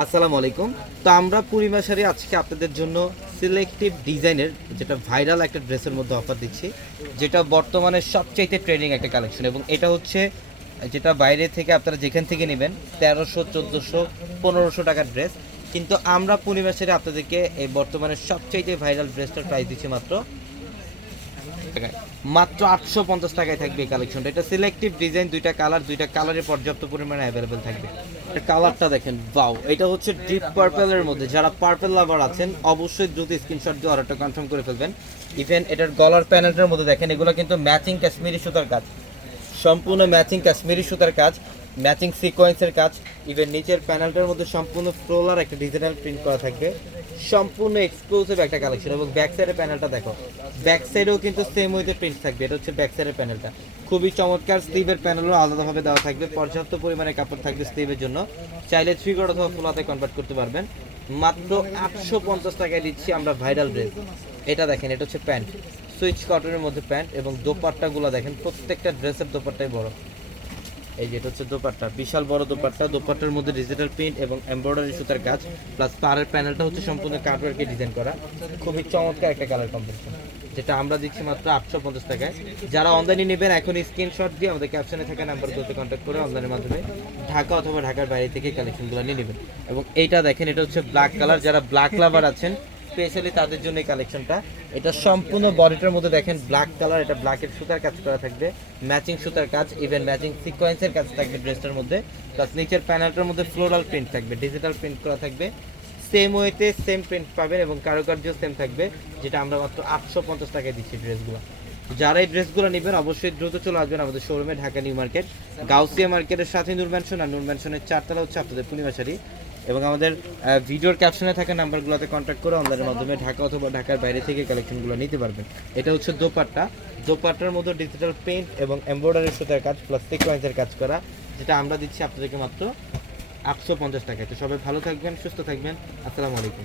আসসালামু আলাইকুম। তো আমরা পূর্ণিমা শাড়ি আজকে আপনাদের জন্য সিলেক্টিভ ডিজাইনের যেটা ভাইরাল একটা ড্রেসের মধ্যে অফার দিচ্ছি, যেটা বর্তমানে সবচাইতে ট্রেন্ডিং একটা কালেকশন। এবং এটা হচ্ছে যেটা বাইরে থেকে আপনারা যেখান থেকে নেবেন 1300, 1400, 1500 টাকার ড্রেস, কিন্তু আমরা পূর্ণিমা শাড়ি আপনাদেরকে এই বর্তমানে সবচাইতে ভাইরাল ড্রেসটার প্রাইস দিচ্ছি মাত্র 850 টাকায় থাকবে এই কালেকশনটা। এটা সিলেক্টিভ ডিজাইন, দুইটা কালারে পর্যাপ্ত পরিমাণে অ্যাভেলেবেল থাকবে। কালারটা দেখেন, ওয়াও! এটা হচ্ছে ডিপ পার্পলের মধ্যে। যারা পার্পল লাভার আছেন অবশ্যই দ্রুত স্ক্রিনশট দিয়ে অর্ডারটা কনফার্ম করে ফেলবেন। ইভেন এটার গলার প্যানেলটার মধ্যে দেখেন, এগুলো কিন্তু ম্যাচিং কাশ্মীরি সুতার কাজ, সম্পূর্ণ ম্যাচিং কাশ্মীরি সুতার কাজ, ম্যাচিং সিকোয়েন্সের কাজ। ইভেন নিচের প্যানেলটার মধ্যে সম্পূর্ণ ফ্লোরাল একটা ডিজিটাল প্রিন্ট করা থাকবে, সম্পূর্ণ এক্সক্লুসিভ একটা কালেকশন। এবং ব্যাক সাইডের প্যানেলটা দেখো, ব্যাক সাইডেও কিন্তু সেম ওয়েতে প্রিন্ট থাকবে। এটা হচ্ছে ব্যাক সাইডের প্যানেলটা, খুবই চমৎকার। স্লিভের প্যানেলও আলাদাভাবে দেওয়া থাকবে, পর্যাপ্ত পরিমাণে কাপড় থাকবে স্লিভের জন্য। চাইলে 3/4 অথবা ফুল হাতে কনভার্ট করতে পারবেন। মাত্র 850 টাকায় দিচ্ছি আমরা ভাইরাল ড্রেস। এটা দেখেন, এটা হচ্ছে প্যান্ট, সুইচ কটনের মধ্যে প্যান্ট। এবং দোপাট্টাগুলো দেখেন, প্রত্যেকটা ড্রেসের দোপাট্টাই বড়। এই যে এটা হচ্ছে দোপাট্টা, বিশাল বড় দোপাট্টা। দোপাট্টার মধ্যে ডিজিটাল প্রিন্ট এবং এমব্রয়ডারি সুতার কাজ, প্লাস পাড়ের প্যানেলটা হচ্ছে সম্পূর্ণ কাটওয়ার্কে ডিজাইন করা। খুবই চমৎকার একটা কালার কম্বিনেশন, যেটা আমরা দিচ্ছি মাত্র 850 টাকায়। যারা অনলাইনে নেবেন এখন স্ক্রিনশট দিয়ে আমাদের ক্যাপশনে থাকা নাম্বারগুলোতে কন্ট্যাক্ট করে অনলাইনের মাধ্যমে ঢাকা অথবা ঢাকার বাইরে থেকে কালেকশনগুলো নিয়ে নেবেন। এবং এইটা দেখেন, এটা হচ্ছে ব্ল্যাক কালার। যারা ব্ল্যাক লাভার আছেন স্পেশালি তাদের জন্য এই কালেকশনটা। এটা সম্পূর্ণ বডিটার মধ্যে দেখেন ব্ল্যাক কালার, এটা ব্ল্যাকের সুতার কাজ করা থাকবে, ম্যাচিং সুতার কাজ, ইভেন ম্যাচিং সিকোয়েন্সের কাজ থাকবে ড্রেসটার মধ্যে। প্লাস নিচের প্যানেলটার মধ্যে ফ্লোরাল প্রিন্ট থাকবে, ডিজিটাল প্রিন্ট করা থাকবে, সেম ওয়েতে সেম প্রিন্ট পাবেন এবং কারুকার্য সেম থাকবে, যেটা আমরা মাত্র 850 টাকায় দিচ্ছি ড্রেসগুলো। যারা এই ড্রেসগুলো নেবেন অবশ্যই দ্রুত চলে আসবেন আমাদের শোরুমে, ঢাকা নিউ মার্কেট, গাউসিয়া মার্কেটের সাথে নূর ম্যানশন, আর নূর ম্যানশনের 4তলা হচ্ছে আপনাদের পূর্ণিমা শাড়ি। এবং আমাদের ভিডিওর ক্যাপশনে থাকা নাম্বারগুলোতে কন্ট্যাক্ট করে অনলাইনের মাধ্যমে ঢাকা অথবা ঢাকার বাইরে থেকে কালেকশনগুলো নিতে পারবেন। এটা হচ্ছে দোপাট্টা, দোপাট্টার মধ্যে ডিজিটাল প্রিন্ট এবং এমব্রয়ডারি সুতার কাজ প্লাস সিকোয়েন্সের কাজ করা, যেটা আমরা দিচ্ছি আপনাদেরকে মাত্র 850 টাকায়। তো সবাই ভালো থাকবেন, সুস্থ থাকবেন। আসসালামু আলাইকুম।